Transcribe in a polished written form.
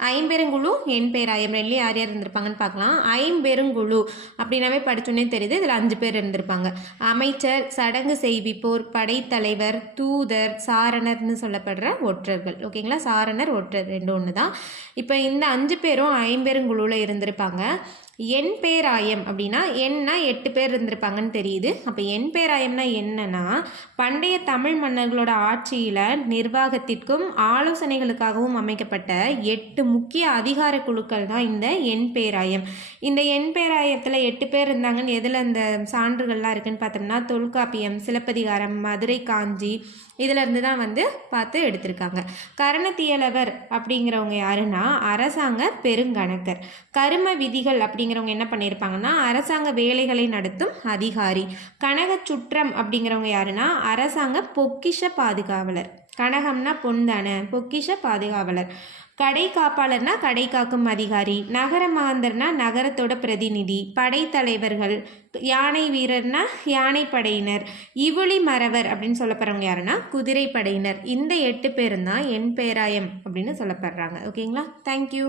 ஐம்பெருங்குழு என் பேராயம் ரெண்டுலேயும் யார் யார் இருந்திருப்பாங்கன்னு பார்க்கலாம். ஐம்பெருங்குழு அப்படின்னாவே படிச்சோன்னே தெரியுது, இதில் 5 பேர் இருந்திருப்பாங்க. அமைச்சர், சடங்கு செய்விப்போர், படைத்தலைவர், தூதர், சாரணர்னு சொல்லப்படுற ஒற்றர்கள். ஓகேங்களா, சாரணர் ஒற்றர் 2 ஒன்று தான். இப்போ இந்த 5 பேரும் ஐம்பெருங்குழுவில் இருந்திருப்பாங்க. என் பேராயம் அப்படின்னா என்னா 8 பேர் இருந்திருப்பாங்கன்னு தெரியுது. அப்போ என் பேராயம்னா என்னன்னா, பண்டைய தமிழ் மன்னர்களோட ஆட்சியில் நிர்வாகத்திற்கும் ஆலோசனைகளுக்காகவும் அமைக்கப்பட்ட 8 முக்கிய அதிகார குழுக்கள் தான் இந்த என் பேராயம். இந்த என் பேராயத்தில் 8 பேர் இருந்தாங்கன்னு எதில் இந்த சான்றுகள்லாம் இருக்குன்னு பார்த்தோம்னா, தொல்காப்பியம், சிலப்பதிகாரம், மதுரை காஞ்சி, இதிலேருந்து தான் பார்த்து எடுத்திருக்காங்க. கரணத்தியலவர் அப்படிங்கிறவங்க யாருன்னா அரசாங்க பெருங்கணக்கர். கரும விதிகள் அப்படிங்கிறவங்க என்ன பண்ணியிருப்பாங்கன்னா அரசாங்க வேலைகளை நடத்தும் அதிகாரி. கனக சுற்றம் அப்படிங்கிறவங்க யாருன்னா அரசாங்க பொக்கிஷ பாதுகாவலர். கனகம்னா பொன்தானே, பொக்கிஷ பாதுகாவலர். கடை காப்பாளர்னா கடை காக்கும் அதிகாரி. நகர மாந்தர்னா நகரத்தோட பிரதிநிதி. படைத்தலைவர்கள், யானை வீரர்னா யானை படையினர். இவுளி மறவர் அப்படின்னு சொல்லப்படுறவங்க யாருன்னா குதிரை படையினர். இந்த 8 பேரும் தான் என் பேராயம் அப்படின்னு சொல்லப்படுறாங்க. ஓகேங்களா, தேங்க்யூ.